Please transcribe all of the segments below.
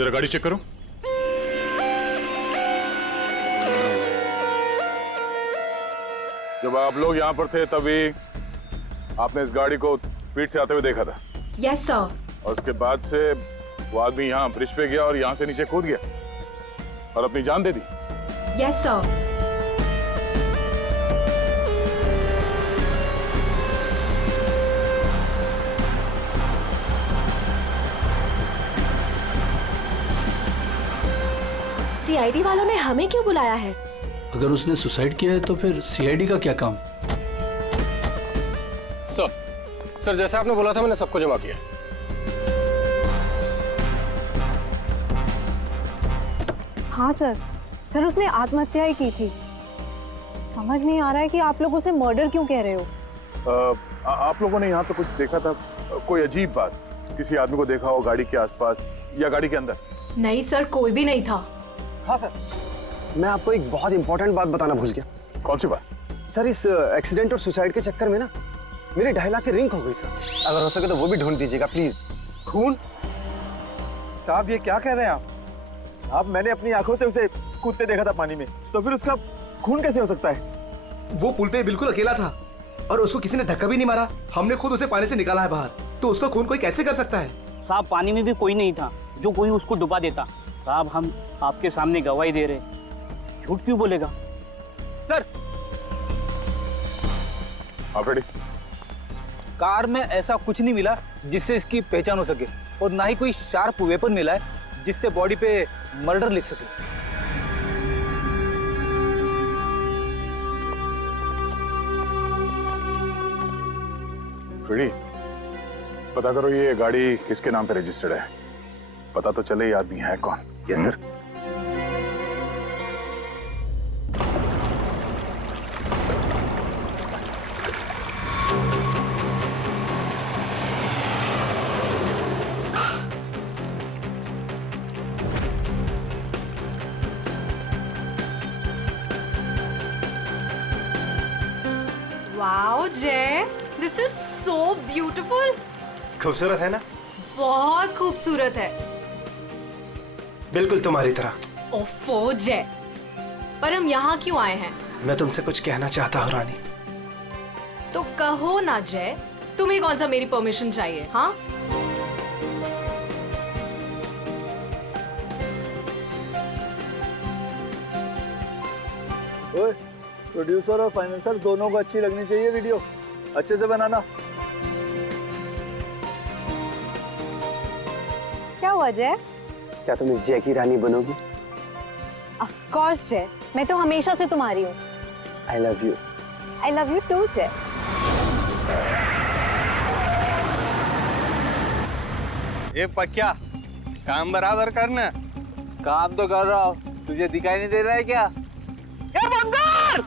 जरा गाड़ी चेक करो। जब आप लोग यहाँ पर थे तभी आपने इस गाड़ी को स्पीड से आते हुए देखा था? Yes sir. और उसके बाद से वो आदमी यहाँ ब्रिज पे गया और यहाँ से नीचे कूद गया और अपनी जान दे दी? Yes sir. सीआईडी वालों ने हमें क्यों बुलाया है? अगर उसने सुसाइड किया है तो फिर सीआईडी का क्या काम? सर जैसा आपने बोला था मैंने सबको जमा किया। हाँ सर उसने आत्महत्या ही की थी। समझ नहीं आ रहा है कि आप लोग उसे मर्डर क्यों कह रहे हो। आप लोगों ने यहाँ पे कुछ देखा था? कोई अजीब बात, किसी आदमी को देखा हो गाड़ी के आसपास या गाड़ी के अंदर? नहीं सर, कोई भी नहीं था। हाँ सर, मैं आपको एक बहुत इंपॉर्टेंट बात बताना भूल गया। कौन सी बात? सर इस एक्सीडेंट और सुसाइड के चक्कर में ना मेरी 2.5 लाख की रिंग खो गई सर। अगर हो सके तो वो भी ढूंढ दीजिएगा प्लीज। खून? साहब ये क्या कह रहे हैं आप? मैंने अपनी आंखों से उसे कूदते देखा था पानी में, तो फिर उसका खून कैसे हो सकता है? वो पुल पे बिल्कुल अकेला था और उसको किसी ने धक्का भी नहीं मारा। हमने खुद उसे पानी से निकाला है बाहर, तो उसका खून कोई कैसे कर सकता है? साहब पानी में भी कोई नहीं था जो कोई उसको डुबा देता। साहब हम आपके सामने गवाही दे रहे, झूठ क्यों बोलेगा? सर आप रेडी? कार में ऐसा कुछ नहीं मिला जिससे इसकी पहचान हो सके, और ना ही कोई शार्प वेपन मिला है जिससे बॉडी पे मर्डर लिख सके। रेडी? पता करो ये गाड़ी किसके नाम पे रजिस्टर्ड है। पता तो चले ये आदमी है कौन। Yes sir. वाओ जय, दिस इज सो ब्यूटीफुल। खूबसूरत है ना? बहुत खूबसूरत है। बिल्कुल तुम्हारी तरह। ओफो जय, पर हम यहाँ क्यों आए हैं? मैं तुमसे कुछ कहना चाहता हूँ रानी। तो कहो ना जय, तुम्हें कौन सा मेरी परमिशन चाहिए? हाँ प्रोड्यूसर और फाइनेंसर दोनों को अच्छी लगनी चाहिए वीडियो, अच्छे से बनाना। क्या हुआ जय? क्या तुम इस जय की रानी बनोगी? ऑफ कोर्स जय, मैं तो हमेशा से तुम्हारी हूँ। I love you. I love you too Jai. ये पक्या काम बराबर करना। काम तो कर रहा हूँ, तुझे दिखाई नहीं दे रहा है क्या? ये बंदर!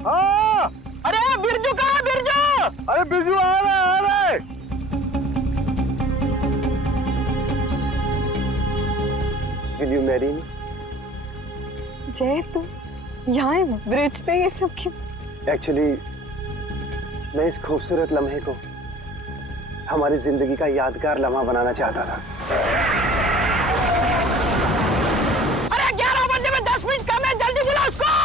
हाँ! अरे बिरजू कहाँ है बिरजू? अरे बिरजू आ रहा है। Will you marry me? जय तुम यहाँ ब्रिज पे ये सब क्यों? Actually, मैं इस खूबसूरत लम्हे को हमारी जिंदगी का यादगार लम्हा बनाना चाहता था। अरे 11 बजे में 10 मिनट कम है, जल्दी बुला उसको।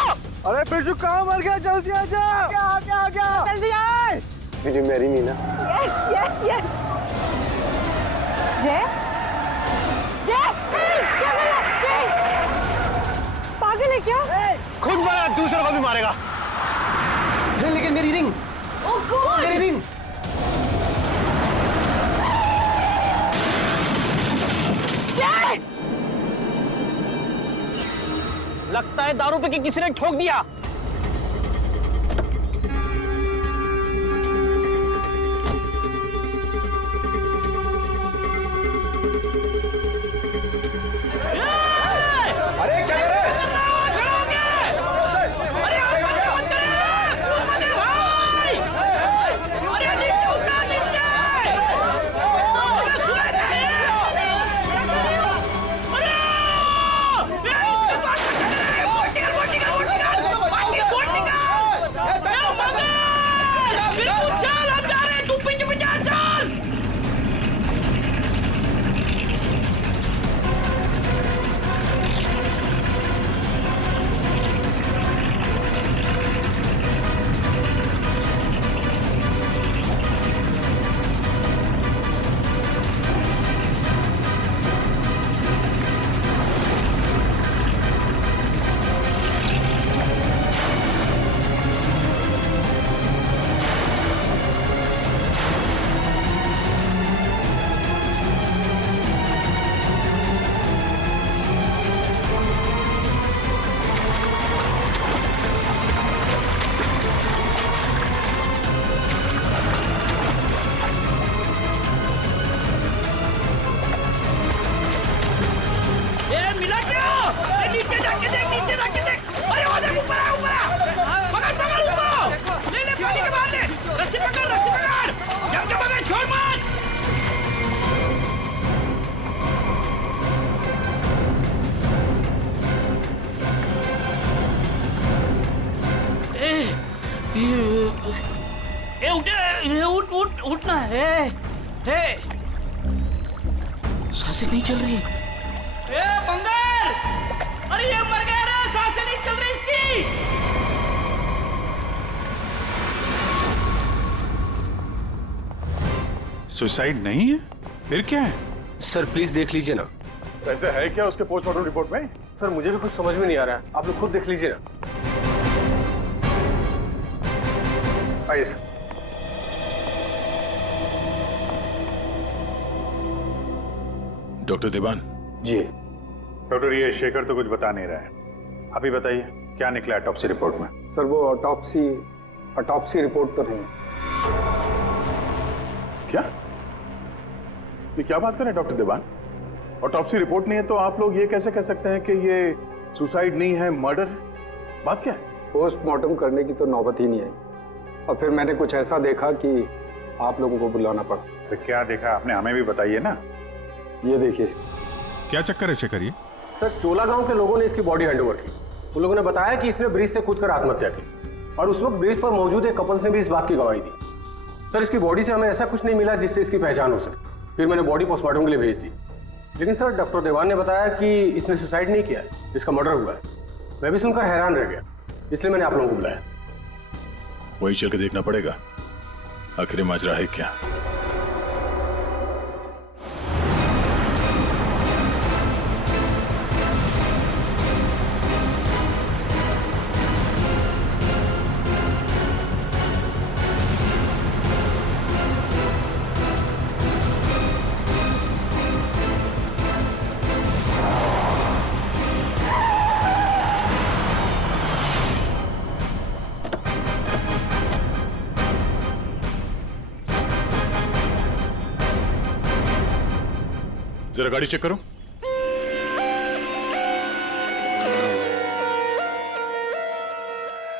अरे बिरजू कहाँ मर गया? जल्दी आ जा। आ जल्दी आए। Will you marry me ना? Yes yes yes. जय जय क्या कर रहा है? पागल है क्या? खुद मारा, दूसरों को भी मारेगा। लेकिन मेरी रिंग, ओह गॉड, मेरी रिंग। लगता है दारू पे कि किसी ने ठोक दिया। अरे क्या कर रहे हैं? अरे हे सांसें नहीं चल रही। ए बंगार, अरे ये मर गया रे, सांसें नहीं चल रही इसकी। सुसाइड नहीं है, फिर क्या है? सर प्लीज देख लीजिए ना। ऐसा है क्या उसके पोस्टमार्टम रिपोर्ट में? सर मुझे भी कुछ समझ में नहीं आ रहा है, आप लोग खुद देख लीजिए ना। आइए सर। डॉक्टर देवान। जी डॉक्टर, ये शेखर तो कुछ बता नहीं रहा है, आप ही बताइए क्या निकला ऑटोप्सी रिपोर्ट में? सर वो ऑटोप्सी रिपोर्ट तो नहीं। क्या? ये क्या बात कर रहे हैं डॉक्टर देवान? ऑटोप्सी रिपोर्ट नहीं है तो आप लोग ये कैसे कह सकते हैं कि ये सुसाइड नहीं है, मर्डर? बात क्या है? पोस्टमार्टम करने की तो नौबत ही नहीं आई, और फिर मैंने कुछ ऐसा देखा कि आप लोगों को बुलाना पड़ा। तो क्या देखा आपने, हमें भी बताइए ना। ये देखिए। क्या चक्कर है शेखर ये? सर चोला गांव के लोगों ने इसकी बॉडी हैंडओवर की। उन लोगों ने बताया कि इसने ब्रिज से कूदकर आत्महत्या की, और उस वक्त ब्रिज पर मौजूद एक कपल्स ने भी इस बात की गवाही दी। सर इसकी बॉडी से हमें ऐसा कुछ नहीं मिला जिससे इसकी पहचान हो सके। फिर मैंने बॉडी पोस्टमार्टम के लिए भेज दी, लेकिन सर डॉक्टर देवान ने बताया कि इसने सुसाइड नहीं किया है, इसका मर्डर हुआ है। मैं भी सुनकर हैरान रह गया, इसलिए मैंने आप लोगों को बुलाया। वही चल के देखना पड़ेगा आखिर माजरा है क्या। जरा गाड़ी चेक करो।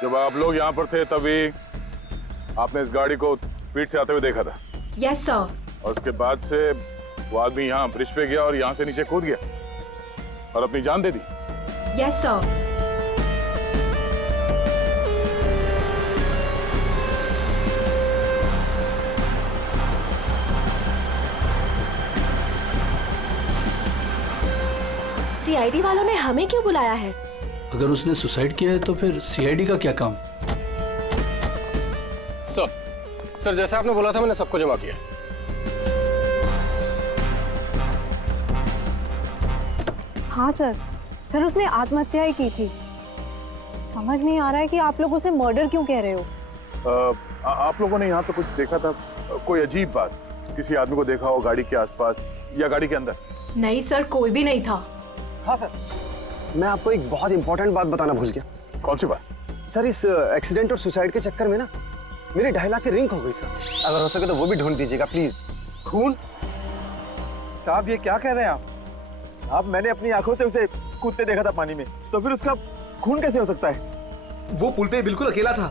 जब आप लोग यहाँ पर थे तभी आपने इस गाड़ी को स्पीड से आते हुए देखा था? Yes sir. और उसके बाद से वो आदमी यहाँ ब्रिज पे गया और यहाँ से नीचे कूद गया और अपनी जान दे दी? Yes sir. सीआईडी वालों ने हमें क्यों बुलाया है? अगर उसने सुसाइड किया है तो फिर सीआईडी का क्या काम? सर जैसा आपने बोला था मैंने सबको जमा किया। हाँ सर उसने आत्महत्या ही की थी। समझ नहीं आ रहा है कि आप लोग उसे मर्डर क्यों कह रहे हो। आप लोगों ने यहाँ तो कुछ देखा था? कोई अजीब बात, किसी आदमी को देखा हो गाड़ी के आसपास या गाड़ी के अंदर? नहीं सर, कोई भी नहीं था। हाँ सर, मैं आपको एक बहुत इंपॉर्टेंट बात बताना भूल गया। कौन सी बात? सर इस एक्सीडेंट और सुसाइड के चक्कर में ना मेरी 2.5 लाख की रिंग हो गई सर। अगर हो सके तो वो भी ढूंढ दीजिएगा प्लीज। खून? साहब ये क्या कह रहे हैं आप? मैंने अपनी आंखों से उसे कूदते देखा था पानी में, तो फिर उसका खून कैसे हो सकता है? वो पुल पे बिल्कुल अकेला था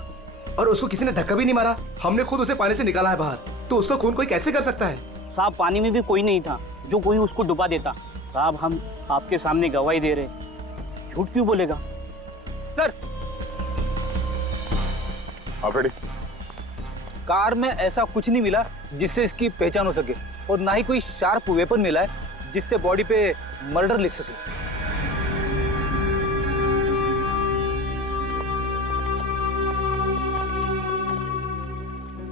और उसको किसी ने धक्का भी नहीं मारा। हमने खुद उसे पानी से निकाला है बाहर, तो उसका खून कोई कैसे कर सकता है? साहब पानी में भी कोई नहीं था जो कोई उसको डुबा देता। साहब हम आपके सामने गवाही दे रहे, झूठ क्यों बोलेगा? सर आप रेडी? कार में ऐसा कुछ नहीं मिला जिससे इसकी पहचान हो सके, और ना ही कोई शार्प वेपन मिला है जिससे बॉडी पे मर्डर लिख सके।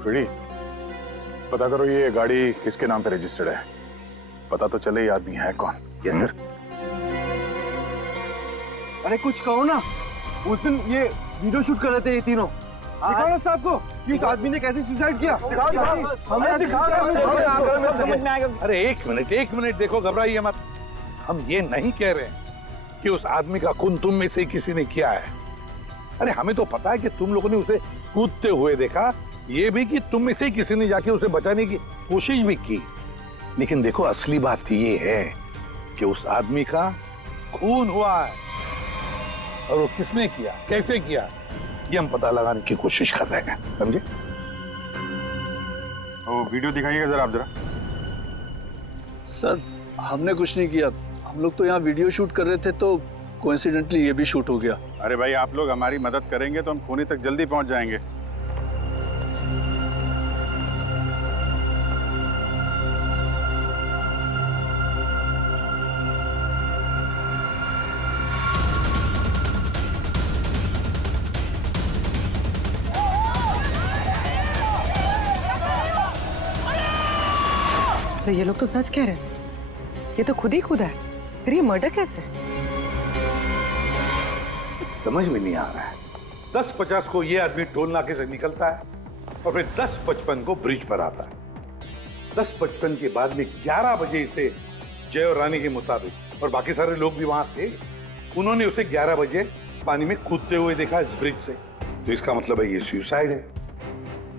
रेडी? पता करो ये गाड़ी किसके नाम पे रजिस्टर्ड है, पता तो चले ये आदमी है कौन। Yes sir. अरे कुछ कहो ना, उस दिन ये वीडियो शूट कर रहे थे ये तीनों। दिखाओ ना साहब को कि उस आदमी ने कैसे सुसाइड किया। अरे एक मिनट देखो, घबराइए मत। हम ये नहीं कह रहे हैं कि उस आदमी का खून तुम में से किसी ने किया है। अरे हमें तो पता है कि तुम लोगों ने उसे कूदते हुए देखा, ये भी कि तुम में से किसी ने जाके उसे बचाने की कोशिश भी की। लेकिन देखो असली बात ये है कि उस आदमी का खून हुआ है, और वो किसने किया, कैसे किया, ये हम पता लगाने की कोशिश कर रहे हैं, समझे? वो वीडियो दिखाइएगा जरा आप। जरा सर हमने कुछ नहीं किया, हम लोग तो यहाँ वीडियो शूट कर रहे थे तो कोइंसिडेंटली ये भी शूट हो गया। अरे भाई आप लोग हमारी मदद करेंगे तो हम खूनी तक जल्दी पहुंच जाएंगे। तो ये लोग तो सच कह रहे हैं, ये तो खुद ही खुदा है, फिर ये मर्डर कैसे? समझ में नहीं आ रहा है। 10:50 को ये आदमी टोल नाके से निकलता है और फिर 10:55 को ब्रिज पर आता है। 10:55 के बाद में 11 बजे इसे जय और रानी के मुताबिक, और बाकी सारे लोग भी वहां थे, उन्होंने उसे 11 बजे पानी में कूदते हुए देखा इस ब्रिज से। तो इसका मतलब है ये सुसाइड है।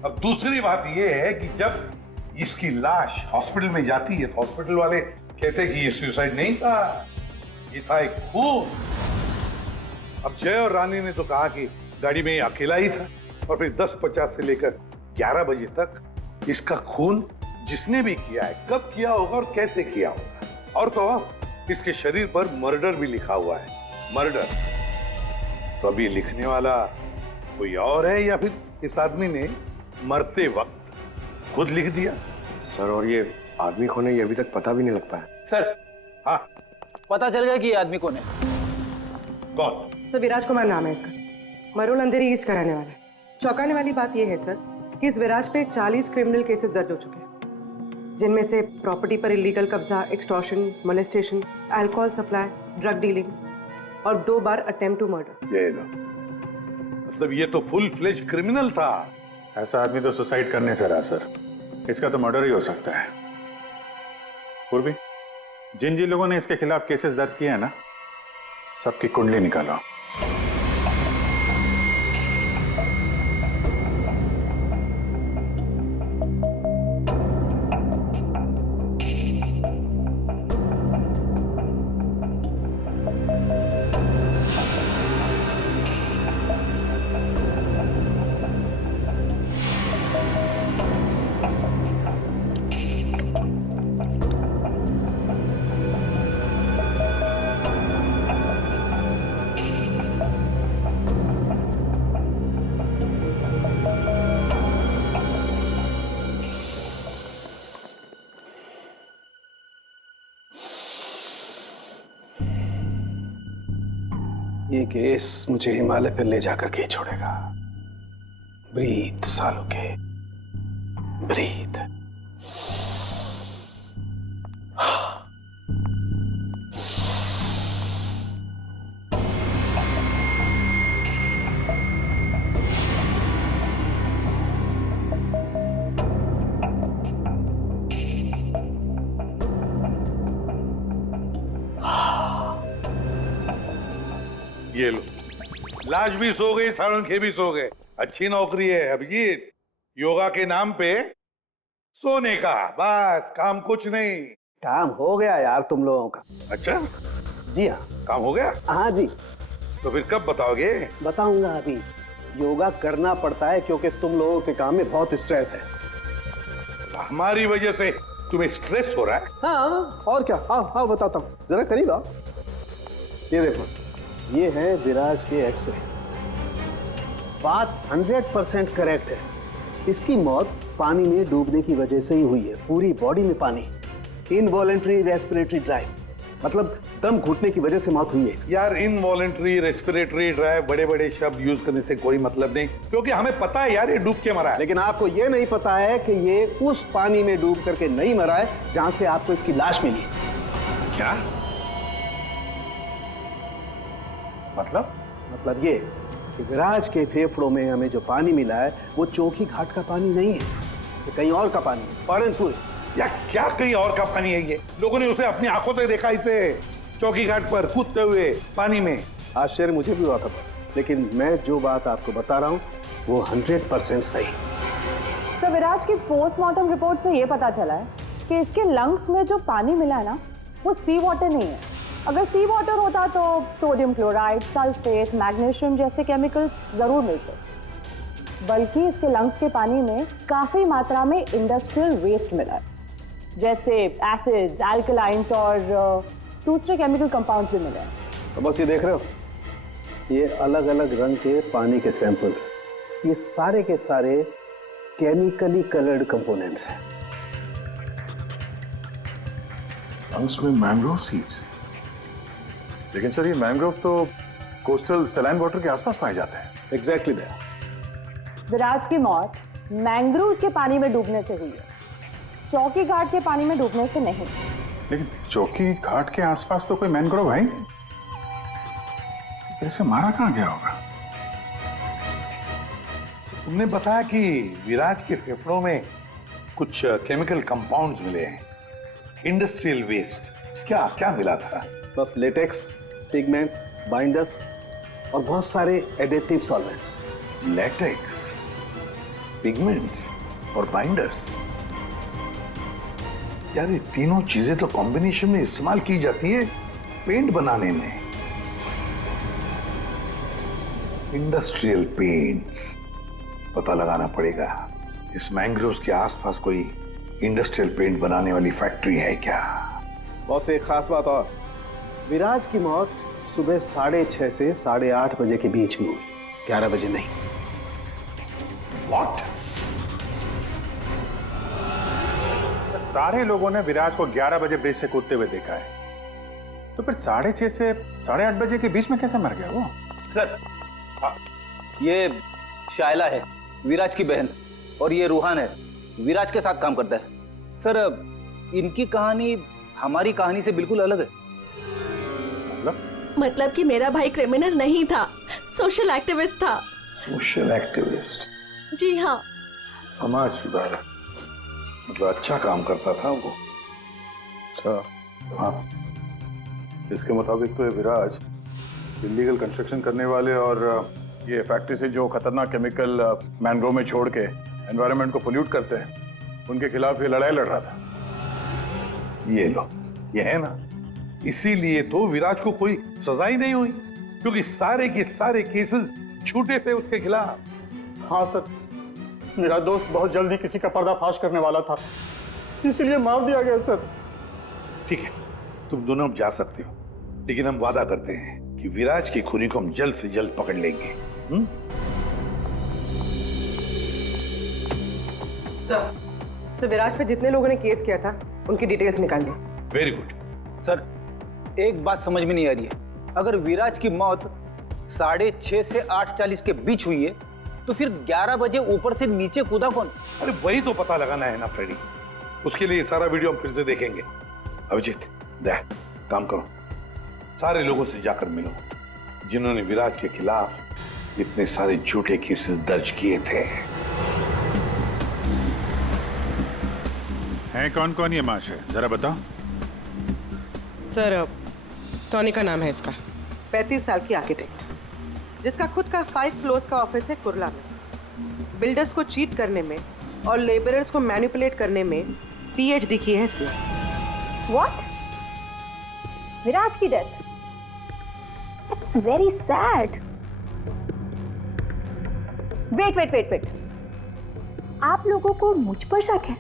अब दूसरी बात ये है कि जब इसकी लाश हॉस्पिटल में जाती है तो हॉस्पिटल वाले कहते हैं कि ये सुसाइड नहीं था, ये था एक खून। अब जय और रानी ने तो कहा कि गाड़ी में अकेला ही था, और फिर 10:50 से लेकर 11 बजे तक इसका खून जिसने भी किया है, कब किया होगा और कैसे किया होगा। और तो इसके शरीर पर मर्डर भी लिखा हुआ है, मर्डर। तो अब ये लिखने वाला कोई और है या फिर इस आदमी ने मरते वक्त खुद लिख दिया? सर, और ये आदमी कौन है ये अभी तक पता भी नहीं लग पाया। सर, हाँ, पता चल गया कि ये आदमी कौन है। कौन? सर, विराज कुमार नाम है इसका, मरोल अंधेरी ईस्ट कराने वाला है। चौंकाने वाली बात यह है सर कि इस विराज पे 40 क्रिमिनल केसेस दर्ज हो चुके हैं, जिनमें से प्रॉपर्टी पर इलीगल कब्जा, extortion, molestation, alcohol supply, drug dealing और 2 बार अटेम्प्ट टू मर्डर। ये लो, मतलब ये तो फुल फ्लेज क्रिमिनल था। ऐसा आदमी तो सुसाइड करने से रहा सर, इसका तो मर्डर ही हो सकता है। पूर्वी, जिन जिन लोगों ने इसके खिलाफ केसेस दर्ज किए हैं ना, सबकी कुंडली निकालो। ये केस मुझे हिमालय पर ले जाकर के ही छोड़ेगा। ब्रीथ सालों के, ब्रीथ। ये लो, लाश भी सो गई, साळुंखे भी सो गए। अच्छी नौकरी है अभिजीत, योगा के नाम पे सोने का, बस काम कुछ नहीं। काम हो गया यार तुम लोगों का। अच्छा, जी हाँ, काम हो गया? हाँ जी। तो फिर कब बताओगे? बताऊंगा अभी। योगा करना पड़ता है क्योंकि तुम लोगों के काम में बहुत स्ट्रेस है। हमारी वजह से तुम्हें स्ट्रेस हो रहा है? हाँ, और क्या। हाँ हाँ, बताता हूँ, जरा करीब आओ। ये देखो, ये है विराज के एक्सरे। बात 100% करेक्ट है। इसकी मौत पानी में डूबने की वजह से ही हुई है। पूरी बॉडी में पानी, इनवॉलेंट्री रेस्पिरेटरी ड्राइव, मतलब दम घुटने की वजह से मौत हुई है इसकी। यार, इनवॉलेंट्री रेस्पिरेटरी ड्राइव बड़े बड़े शब्द यूज करने से कोई मतलब नहीं, क्योंकि हमें पता है यार ये डूब के मरा है। लेकिन आपको ये नहीं पता है कि ये उस पानी में डूब करके नहीं मरा है जहां से आपको इसकी लाश मिली। क्या मतलब ये कि विराज के फेफड़ों में हमें जो पानी मिला है वो चौकी घाट का पानी नहीं है, ये कहीं और का पानी है, फॉरेनपुर। या क्या कहीं और का पानी है? ये लोगों ने उसे अपनी आंखों से देखा, इसे चौकी घाट पर कूदते हुए पानी में। आश्चर्य मुझे भी हुआ था, लेकिन मैं जो बात आपको बता रहा हूँ वो 100% सही। तो विराज की पोस्टमार्टम रिपोर्ट से ये पता चला है कि इसके लंग्स में जो पानी मिला है ना, वो सी वाटर नहीं है। अगर सी वाटर होता तो सोडियम क्लोराइड, सल्फेट, मैग्नीशियम जैसे केमिकल्स जरूर मिलते, बल्कि इसके लंग्स के पानी में काफी मात्रा में इंडस्ट्रियल वेस्ट मिला है, जैसे एसिड्स, अल्कलाइंस और दूसरे केमिकल कंपाउंड्स भी मिले हैं। तो बस ये देख रहे हो, ये अलग अलग रंग के पानी के सैंपल्स, ये सारे के सारे केमिकली कलर्ड कंपोनेंट्स हैं। लंग्स में मैंग्रोव सीड्स, लेकिन सर ये मैंग्रोव तो कोस्टल सलाइन वाटर के आसपास पाए जाते हैं। Exactly that. विराज की मौत मैंग्रोव के पानी में डूबने से हुई है। चौकी घाट के पानी में डूबने से नहीं। लेकिन चौकी घाट के आसपास तो कोई मैनग्रोव है ही नहीं। फिर इसे मारा कहाँ गया होगा? तुमने बताया कि विराज के फेफड़ों में कुछ केमिकल कंपाउंड्स मिले हैं, इंडस्ट्रियल वेस्ट। क्या क्या मिला था? बस लेटेक्स, पिगमेंट्स, बाइंडर्स और बहुत सारे एडिटिव सॉल्वेंट्स। लेटेक्स, पिगमेंट्स और बाइंडर्स। यार ये तीनों चीजें तो कॉम्बिनेशन में इस्तेमाल की जाती है पेंट बनाने में। इंडस्ट्रियल पेंट्स, पता लगाना पड़ेगा इस मैंग्रोव्स के आसपास कोई इंडस्ट्रियल पेंट बनाने वाली फैक्ट्री है क्या? बॉस एक खास बात और, विराज की मौत सुबह 6:30 से 8:30 बजे के बीच में हुई, 11 बजे नहीं। What? सारे लोगों ने विराज को 11 बजे ब्रिज से कूदते हुए देखा है, तो फिर 6:30 से 8:30 बजे के बीच में कैसे मर गया वो? सर ये शायला है, विराज की बहन, और ये रूहान है, विराज के साथ काम करता है। सर इनकी कहानी हमारी कहानी से बिल्कुल अलग है। मतलब कि मेरा भाई क्रिमिनल नहीं था, सोशल एक्टिविस्ट था। Social activist? जी हाँ। समाज सुधारक, मतलब अच्छा काम करता था वो। अच्छा हाँ, इसके मुताबिक तो ये विराज इलीगल कंस्ट्रक्शन करने वाले और ये फैक्ट्री से जो खतरनाक केमिकल मैंग्रोव में छोड़ के एनवायरनमेंट को पोल्यूट करते हैं, उनके खिलाफ ये लड़ाई लड़ रहा था। ये लो, ये है ना, इसीलिए तो विराज को कोई सजा ही नहीं हुई, क्योंकि सारे के सारे केसेस झूठे थे उसके खिलाफ। हाँ सर, मेरा दोस्त बहुत जल्दी किसी का पर्दाफाश करने वाला था, इसीलिए मार दिया गया सर। ठीक है, तुम दोनों अब जा सकते हो, लेकिन हम वादा करते हैं कि विराज के खूनी को हम जल्द से जल्द पकड़ लेंगे। तो विराज पे जितने लोगों ने केस किया था उनकी डिटेल्स निकाल ली। Very good. सर एक बात समझ में नहीं आ रही है, अगर विराज की मौत 6:30 से 8:40 के बीच हुई है तो फिर 11 बजे ऊपर से नीचे कूदा कौन? अरे वही तो पता लगाना है ना फ्रेडी, उसके लिए सारा वीडियो हम फिर से देखेंगे। अभिजीत दे काम करो, सारे लोगों से जाकर मिलो जिन्होंने विराज के खिलाफ इतने सारे झूठे केसेस दर्ज किए थे। हैं कौन कौन ये महाशय, जरा बताओ। सर सोनी का नाम है इसका, 35 साल की आर्किटेक्ट, जिसका खुद का 5 फ्लोर्स का ऑफिस है कुर्ला में। बिल्डर्स को चीट करने में और लेबरर्स को मैनिपुलेट करने में पीएचडी की है इसने। व्हाट? विराज की death? It's very sad. Wait, आप लोगों को मुझ पर शक है?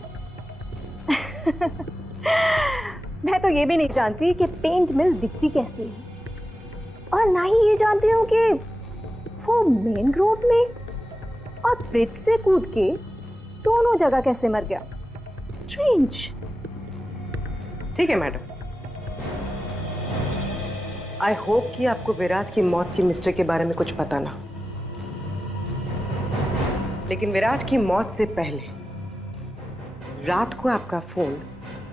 मैं तो ये भी नहीं जानती कि पेंट मिल दिखती कैसी है, और ना ही ये जानती हूँ कि वो मेन रोड में और ब्रिज से कूद के दोनों जगह कैसे मर गया। स्ट्रेंज। ठीक है मैडम, आई होप कि आपको विराज की मौत की मिस्ट्री के बारे में कुछ पता ना, लेकिन विराज की मौत से पहले रात को आपका फोन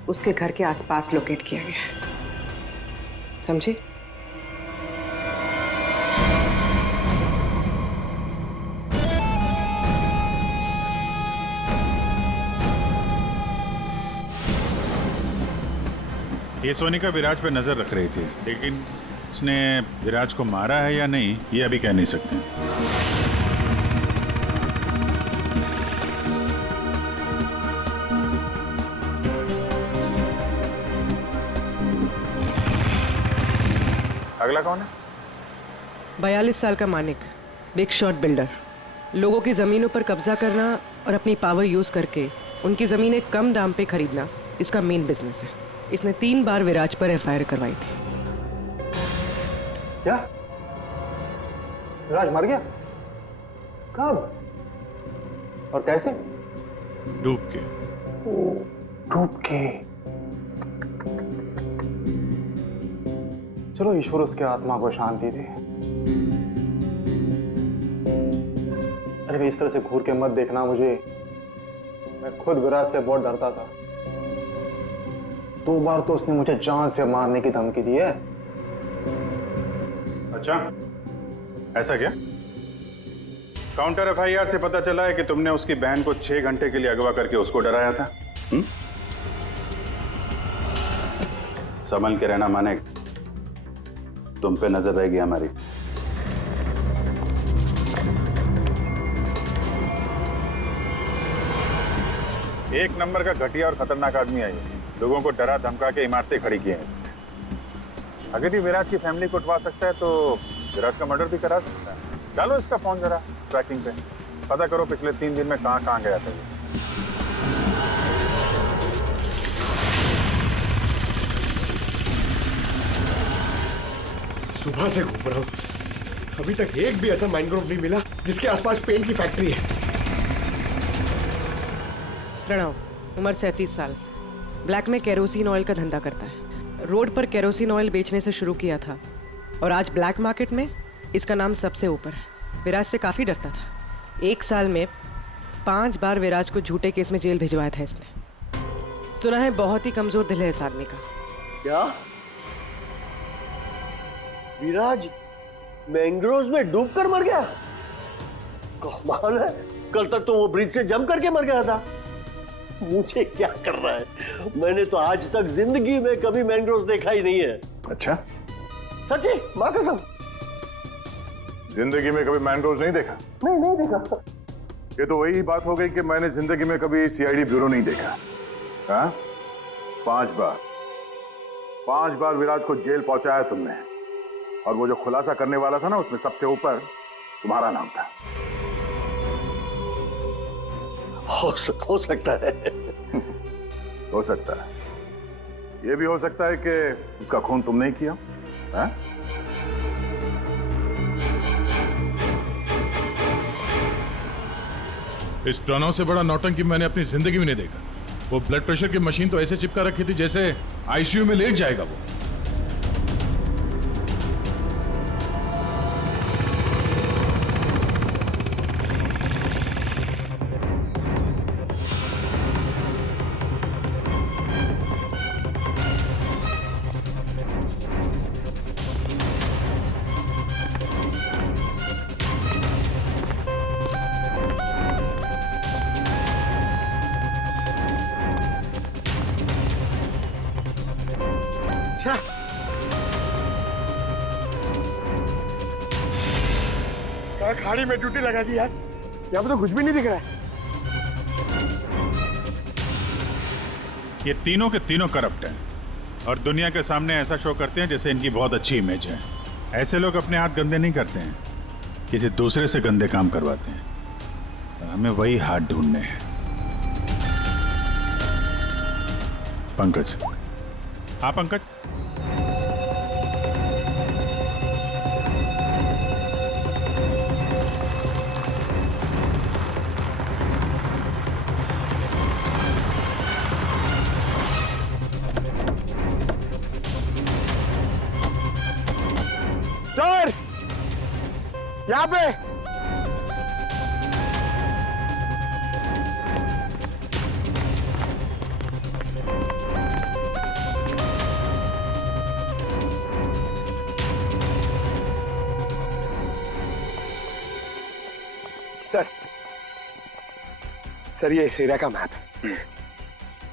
उसके घर के आसपास लोकेट किया गया है, समझे? ये सोनिका विराज पर नजर रख रही थी, लेकिन उसने विराज को मारा है या नहीं ये अभी कह नहीं सकते। अगला कौन है? 42 साल का मानिक, बिग शॉट बिल्डर। लोगों की जमीनों पर कब्जा करना और अपनी पावर यूज करके उनकी जमीनें कम दाम पे खरीदना इसका मेन बिजनेस है। इसने 3 बार विराज पर एफआईआर करवाई थी। क्या? विराज मर गया? कब और कैसे? डूब के। डूब के? चलो ईश्वर उसके आत्मा को शांति दे। अरे इस तरह से घूर के मत देखना मुझे, मैं खुद विराज से बहुत डरता था। 2 बार तो उसने मुझे जान से मारने की धमकी दी है। अच्छा, ऐसा क्या? काउंटर एफआईआर से पता चला है कि तुमने उसकी बहन को 6 घंटे के लिए अगवा करके उसको डराया था। संभल के रहना माने, तुम पे नजर रहेगी हमारी। एक नंबर का घटिया और खतरनाक आदमी है ये। लोगों को डरा धमका के इमारतें खड़ी की हैं इसने। अगर ये विराज की फैमिली को उठवा सकता है तो विराज का मर्डर भी करा सकता है। डालो इसका फोन जरा ट्रैकिंग पे, पता करो पिछले 3 दिन में कहां गया था ये। सुबह से घूम रहा हूं, अभी तक एक भी ऐसा मैनग्रोव नहीं मिला जिसके आसपास पेंट की फैक्ट्री है। प्रणव, उम्र 37 साल, ब्लैक में केरोसिन ऑयल का धंधा करता है। रोड पर केरोसिन ऑयल बेचने से शुरू किया था और आज ब्लैक मार्केट में इसका नाम सबसे ऊपर है। विराज से काफ़ी डरता था। 1 साल में 5 बार विराज को झूठे केस में जेल भिजवाया था इसने। सुना है बहुत ही कमजोर दिल है इस आदमी का। क्या विराज मैंग्रोव्स में डूबकर मर गया? कमाल है, कल तक तो वो ब्रिज से जंप करके मर गया था। मुझे क्या कर रहा है, मैंने तो आज तक जिंदगी में कभी मैंग्रोव्स देखा ही नहीं है। अच्छा, सच्ची माँ कसम, जिंदगी में कभी मैंग्रोव्स नहीं देखा? नहीं देखा। ये तो वही बात हो गई कि मैंने जिंदगी में कभी सीआईडी ब्यूरो नहीं देखा। हाँ, 5 बार विराज को जेल पहुंचाया तुमने, और वो जो खुलासा करने वाला था ना, उसमें सबसे ऊपर तुम्हारा नाम था। हो सकता है। हो सकता है, ये भी हो सकता है कि उसका खून तुमने ही किया। हाँ? इस प्रणव से बड़ा नौटंकी मैंने अपनी जिंदगी में नहीं देखा। वो ब्लड प्रेशर की मशीन तो ऐसे चिपका रखी थी जैसे आईसीयू में लेट जाएगा वो। खाड़ी में ड्यूटी लगा दी यार, यहाँ पे तो कुछ भी नहीं दिख रहा है। ये तीनों के तीनों करप्ट हैं और दुनिया के सामने ऐसा शो करते हैं जैसे इनकी बहुत अच्छी इमेज है। ऐसे लोग अपने हाथ गंदे नहीं करते हैं, किसी दूसरे से गंदे काम करवाते हैं। हमें वही हाथ ढूंढने हैं। पंकज, हाँ पंकज, सर यहाँ पे सर ये इस एरिया का मैप है।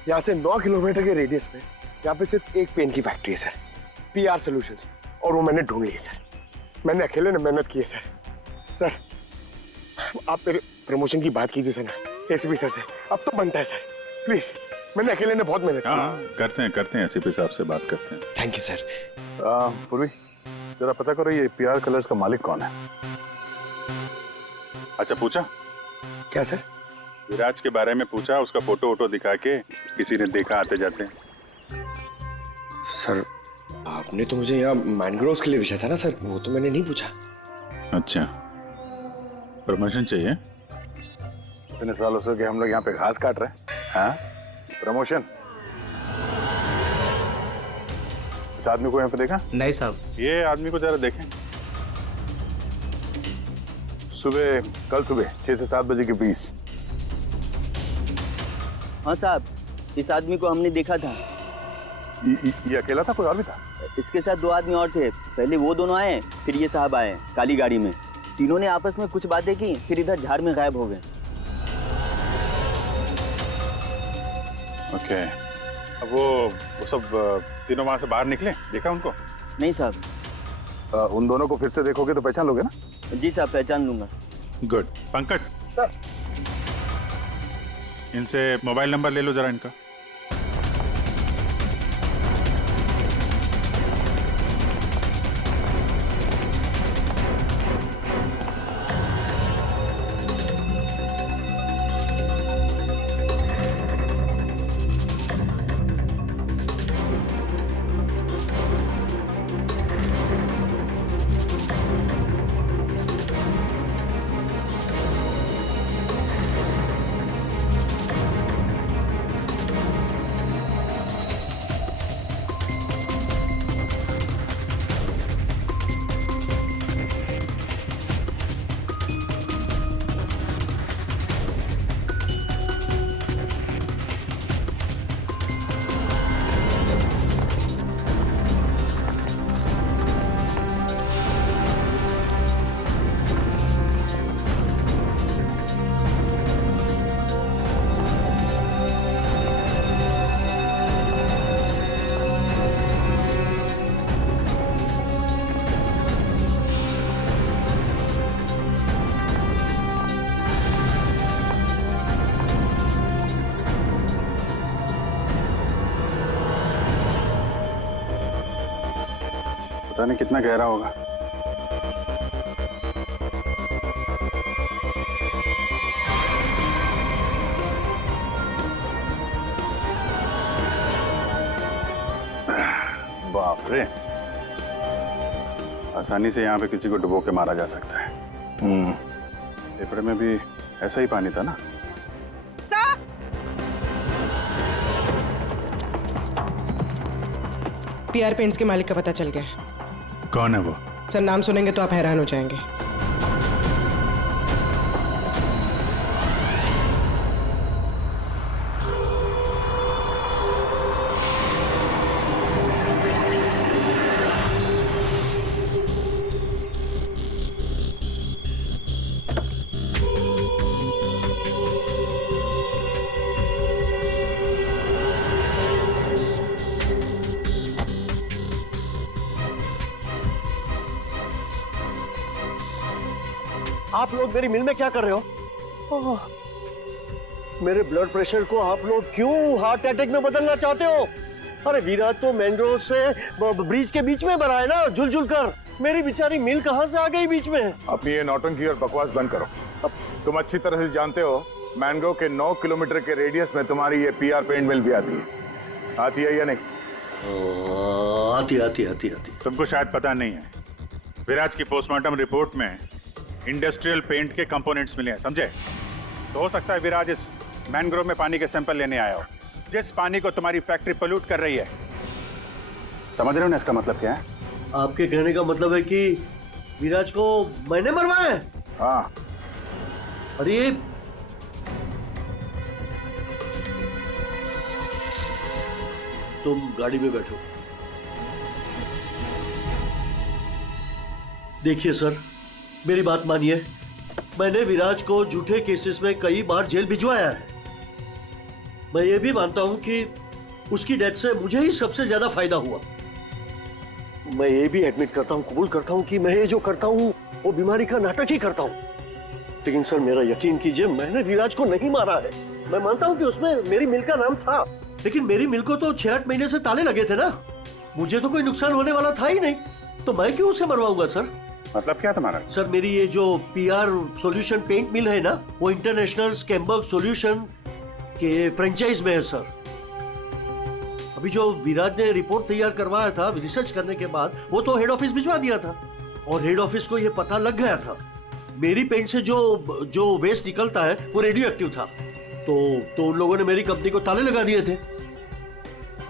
यहाँ से 9 किलोमीटर के रेडियस में यहाँ पे सिर्फ एक पेन की फैक्ट्री है सर, पीआर सॉल्यूशंस, और वो मैंने ढूंढ ली है सर। मैंने अकेले ने मेहनत की है सर। सर आप मेरे प्रमोशन की बात कीजिए सर ना एसीपी सर से, अब तो बनता है सर, प्लीज। मैंने अकेले ने बहुत मेहनत की। करते हैं एसीपी साहब से बात करते हैं। Thank you sir. पूर्वी, जरा पता करो ये पीआर कलर्स का मालिक कौन है? अच्छा, पूछा क्या सर? विराज के बारे में पूछा, उसका फोटो वोटो दिखा के किसी ने देखा आते जाते? सर आपने तो मुझे यहाँ मैनग्रोव्स के लिए भेजा था ना सर, वो तो मैंने नहीं पूछा। अच्छा, प्रमोशन चाहिए? इतने सालों से कि हम लोग यहाँ पे घास काट रहे हैं। हाँ, प्रमोशन? इस आदमी को यहाँ पे देखा? नहीं साहब। ये आदमी को जरा देखें। कल सुबह 6 से 7 बजे के बीच। हाँ साहब, इस आदमी को हमने देखा था। ये अकेला था, कोई और भी था? इसके साथ 2 आदमी और थे। पहले वो दोनों आए, फिर ये साहब आए काली गाड़ी में। तीनों ने आपस में कुछ बातें की, फिर इधर झाड़ में गायब हो गए। ओके, अब वो सब तीनों वहां से बाहर निकले, देखा उनको? नहीं साहब। उन दोनों को फिर से देखोगे तो पहचान लोगे ना? जी साहब, पहचान लूंगा। गुड। पंकज सर, इनसे मोबाइल नंबर ले लो जरा इनका। पता नहीं कितना गहरा होगा। बाप रे, आसानी से यहाँ पे किसी को डुबो के मारा जा सकता है। पेपर में भी ऐसा ही पानी था ना? पीआर पेंट्स के मालिक का पता चल गया। कौन है वो? सर नाम सुनेंगे तो आप हैरान हो जाएंगे। आप लोग मेरी मिल में क्या कर रहे हो? मेरे ब्लड प्रेशर को आप लोग क्यों हार्ट अटैक में बदलना चाहते हो? अरे विराज तो मैंग्रोव से ब्रिज के बीच में बना है ना, झुल झुल कर। मेरी बेचारी मिल कहां से आ गई बीच में? अपनी ये नौटंकी और बकवास बंद करो। तुम अच्छी तरह से जानते हो मैंग्रोव के 9 किलोमीटर के रेडियस में तुम्हारी ये पीआर पेंट मिल भी आती है या नहीं? आती। तुमको शायद पता नहीं है, विराज की पोस्टमार्टम रिपोर्ट में इंडस्ट्रियल पेंट के कंपोनेंट्स मिले हैं, समझे? तो हो सकता है विराज इस मैंग्रोव में पानी के सैंपल लेने आया हो, जिस पानी को तुम्हारी फैक्ट्री पोल्यूट कर रही है। समझ रहे हो ना इसका मतलब क्या है? आपके कहने का मतलब है कि विराज को मैंने मरवाया है? हाँ। अरे तुम गाड़ी में बैठो। देखिए सर, मेरी बात मानिए, मैंने विराज को झूठे केसेस में कई बार जेल भिजवाया है। मैं ये भी मानता हूं कि उसकी डेथ से मुझे ही सबसे ज्यादा फायदा हुआ। मैं ये भी एडमिट करता हूं, कबूल करता हूं कि मैं ये जो करता हूं वो बीमारी का नाटक ही करता हूं। लेकिन सर मेरा यकीन कीजिए, मैंने विराज को नहीं मारा है। मैं मानता हूं कि उसमें मेरी मिल का नाम था, लेकिन मेरी मिल को तो 6-8 महीने से ताले लगे थे ना। मुझे तो कोई नुकसान होने वाला था ही नहीं, तो मैं क्यों उसे मरवाऊंगा सर? मतलब क्या तुम्हारा? सर मेरी ये जो पीआर सॉल्यूशन पेंट मिल है ना, वो इंटरनेशनल स्कैम्बर्ग सॉल्यूशन के फ्रेंचाइज में है सर। अभी जो विराज ने रिपोर्ट तैयार करवाया था रिसर्च करने के बाद, वो तो हेड ऑफिस भिजवा दिया था और हेड ऑफिस को ये पता लग गया था मेरी पेंट से जो वेस्ट निकलता है वो रेडियो एक्टिव था। तो उन लोगों ने मेरी कंपनी को ताले लगा दिए थे।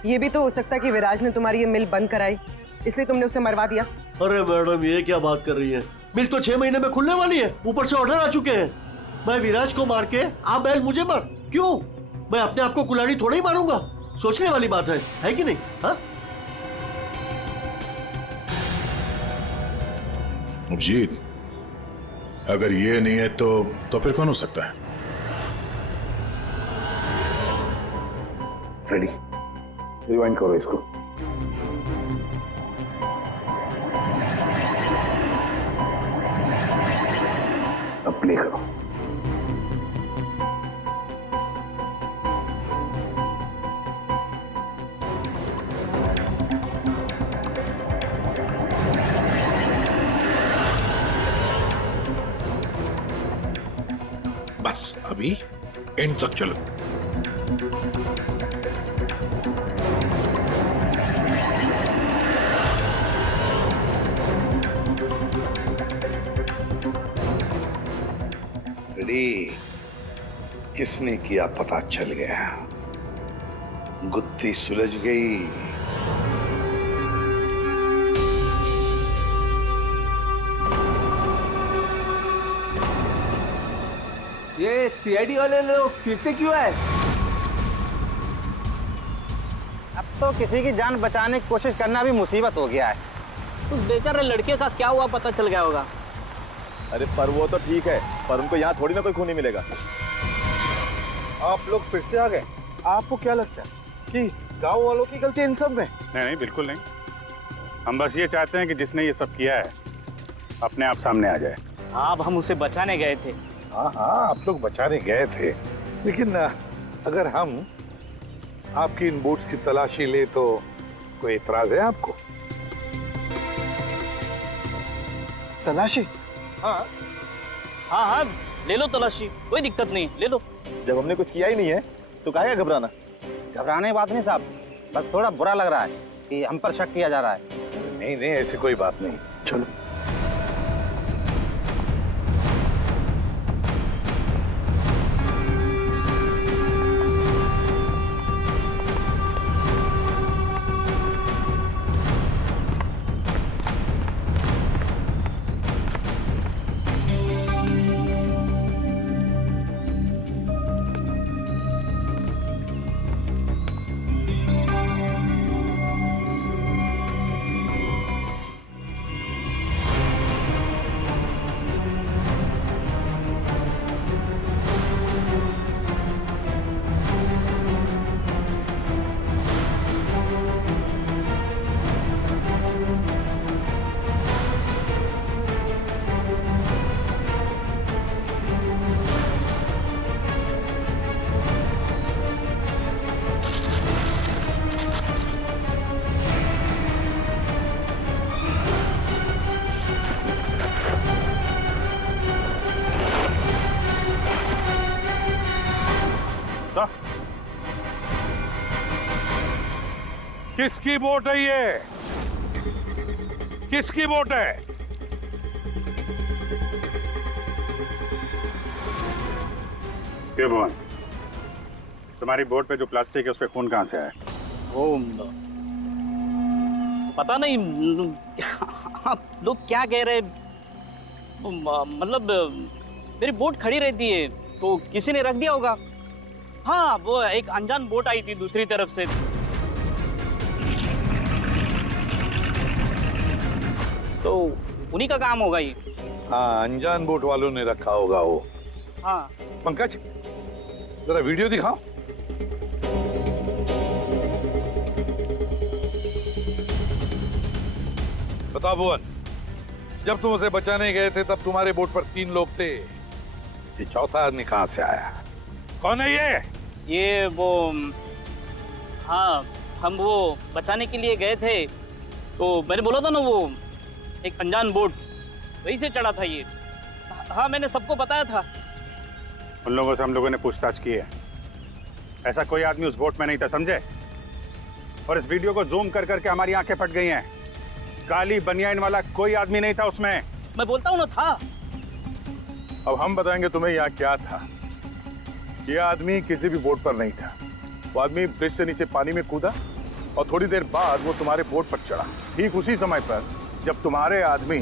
ये भी तो हो सकता है कि विराज ने तुम्हारी ये मिल बंद कराई, इसलिए तुमने उसे मरवा दिया। अरे मैडम, ये क्या बात कर रही है? मिल तो 6 महीने में खुलने वाली है, ऊपर से ऑर्डर आ चुके हैं। मैं विराज को मार के आप बैल मुझे मार क्यों? मैं अपने आप को कुल्हाड़ी थोड़ा ही मारूंगा। सोचने वाली बात है कि नहीं? हाँ, अभिजीत, अगर ये नहीं है तो फिर कौन हो सकता है? रेडी, रिवाइंड करो इसको। अब प्ले करो। बस अभी एंड तक चलो। रेडी, किसने किया पता चल गया, गुत्थी सुलझ गई। ये सीआईडी वाले लोग फिर से क्यों आए? अब तो किसी की जान बचाने की कोशिश करना भी मुसीबत हो गया है। उस बेचारे लड़के का क्या हुआ पता चल गया होगा। अरे पर वो तो ठीक है, पर उनको यहाँ थोड़ी ना कोई खूनी मिलेगा। आप लोग फिर से आ गए। आपको क्या लगता है कि गांव वालों की गलती इन सब में? नहीं, बिल्कुल नहीं। हम बस ये चाहते हैं कि जिसने ये सब किया है अपने आप सामने आ जाए। अब हम उसे बचाने गए थे। हाँ, आप लोग बचाने गए थे, लेकिन अगर हम आपकी इन बोट्स की तलाशी ले तो कोई एतराज है आपको? तलाशी? हाँ, ले लो तलाशी, कोई दिक्कत नहीं, ले लो। जब हमने कुछ किया ही नहीं है तो काहे का घबराना? घबराने की बात नहीं साहब, बस थोड़ा बुरा लग रहा है कि हम पर शक किया जा रहा है। नहीं, ऐसी कोई बात नहीं। चलो। किसकी बोट है ये? किसकी बोट है? क्यों भुवन, तुम्हारी बोट पे जो प्लास्टिक है उस पे खून कहाँ से आया? ओ, पता नहीं आप लोग क्या कह रहे, मतलब मेरी बोट खड़ी रहती है तो किसी ने रख दिया होगा। हाँ, वो एक अनजान बोट आई थी दूसरी तरफ से, तो उन्हीं का काम होगा ये। हाँ, अनजान बोट वालों ने रखा होगा वो। हाँ। पंकज, जरा वीडियो दिखाओ। बता भुवन, जब तुम उसे बचाने गए थे तब तुम्हारे बोट पर 3 लोग थे, ये चौथा आदमी कहाँ से आया? कौन है ये? ये वो, हाँ, हम वो बचाने के लिए गए थे तो मैंने बोला था ना, वो एक अनजान बोट वहीं से चढ़ा था ये। हाँ, मैंने सबको बताया था। उन लोगों से हम लोगों ने पूछताछ की है, ऐसा कोई आदमी उस बोट में नहीं था, समझे? और इस वीडियो को जूम कर करके हमारी आंखें फट गई हैं। काली बनियान वाला कोई आदमी नहीं था उसमें। मैं बोलता हूँ ना, था। अब हम बताएंगे तुम्हें यहाँ क्या था। ये आदमी किसी भी बोट पर नहीं था। वो आदमी ब्रिज से नीचे पानी में कूदा और थोड़ी देर बाद वो तुम्हारे बोट पर चढ़ा, ठीक उसी समय पर जब तुम्हारे आदमी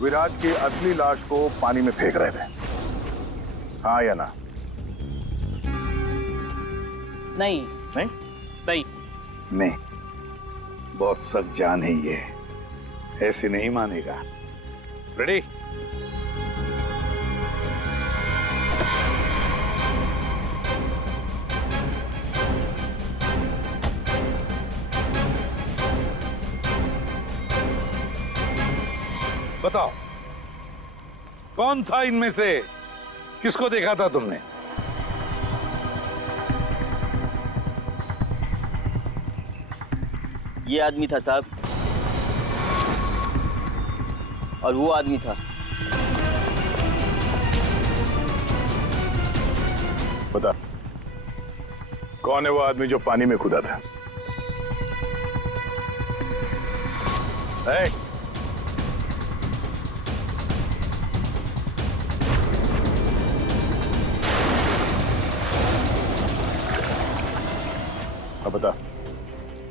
विराज की असली लाश को पानी में फेंक रहे थे। हाँ या ना? नहीं। नहीं? नहीं नहीं, बहुत सख्त जान है ये, ऐसे नहीं मानेगा। रेडी? बताओ, कौन था इनमें से? किसको देखा था तुमने? ये आदमी था साहब, और वो आदमी था। बता, कौन है वो आदमी जो पानी में कूदा था? है? अब बता,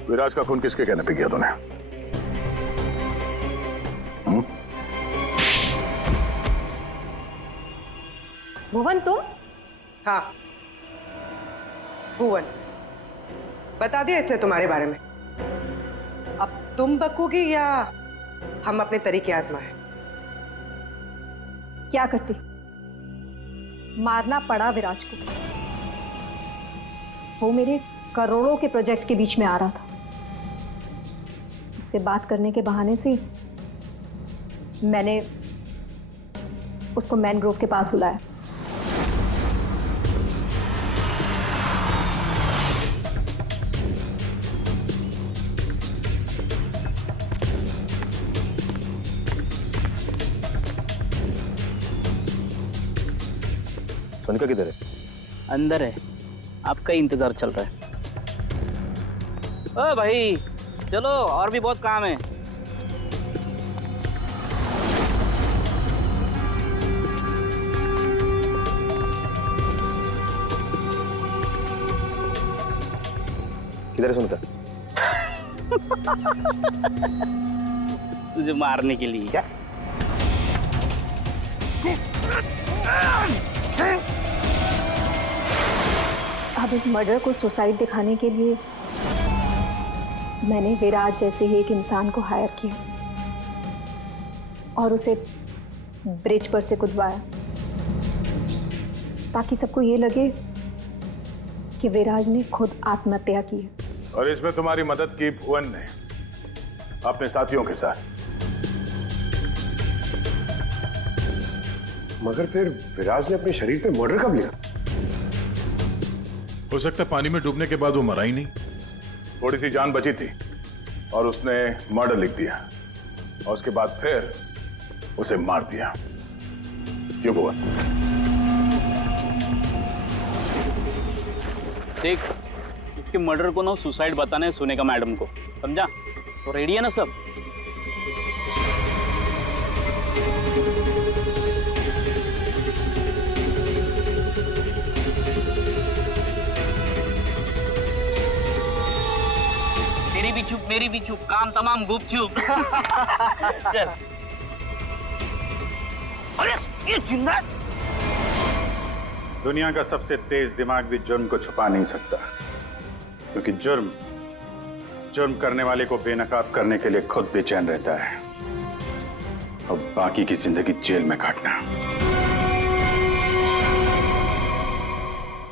विराज का खून किसके कहने पे किया तूने? भुवन तुम? हाँ, भुवन। बता दिया इसने तुम्हारे बारे में। अब तुम बकोगी या हम अपने तरीके आजमाएं? क्या करती? मारना पड़ा विराज को। वो मेरे करोड़ों के प्रोजेक्ट के बीच में आ रहा था। उससे बात करने के बहाने से मैंने उसको मैनग्रोव के पास बुलाया। सोनिका किधर है? अंदर है, आपका ही इंतजार चल रहा है। ओ भाई चलो, और भी बहुत काम है। किधर है सोनिका? तुझे मारने के लिए। क्या? अब इस मर्डर को सुसाइड दिखाने के लिए मैंने विराज जैसे ही एक इंसान को हायर किया और उसे ब्रिज पर से कूदवाया, ताकि सबको ये लगे कि विराज ने खुद आत्महत्या की है। और इसमें तुम्हारी मदद की भुवन ने अपने साथियों के साथ। मगर फिर विराज ने अपने शरीर पे मर्डर कब लिया? हो सकता है पानी में डूबने के बाद वो मरा ही नहीं। थोड़ी सी जान बची थी और उसने मर्डर लिख दिया और उसके बाद फिर उसे मार दिया। क्यों भुवन? देख, इसके मर्डर को ना सुसाइड बताना है सुनेगा मैडम को, समझा? तो रेडी है ना सब? मेरी भी चुप, काम तमाम गुपचुप। चल। अरे ये जिंदा! दुनिया का सबसे तेज दिमाग भी जुर्म को छुपा नहीं सकता, क्योंकि जुर्म करने वाले को बेनकाब करने के लिए खुद बेचैन रहता है और बाकी की जिंदगी जेल में काटना।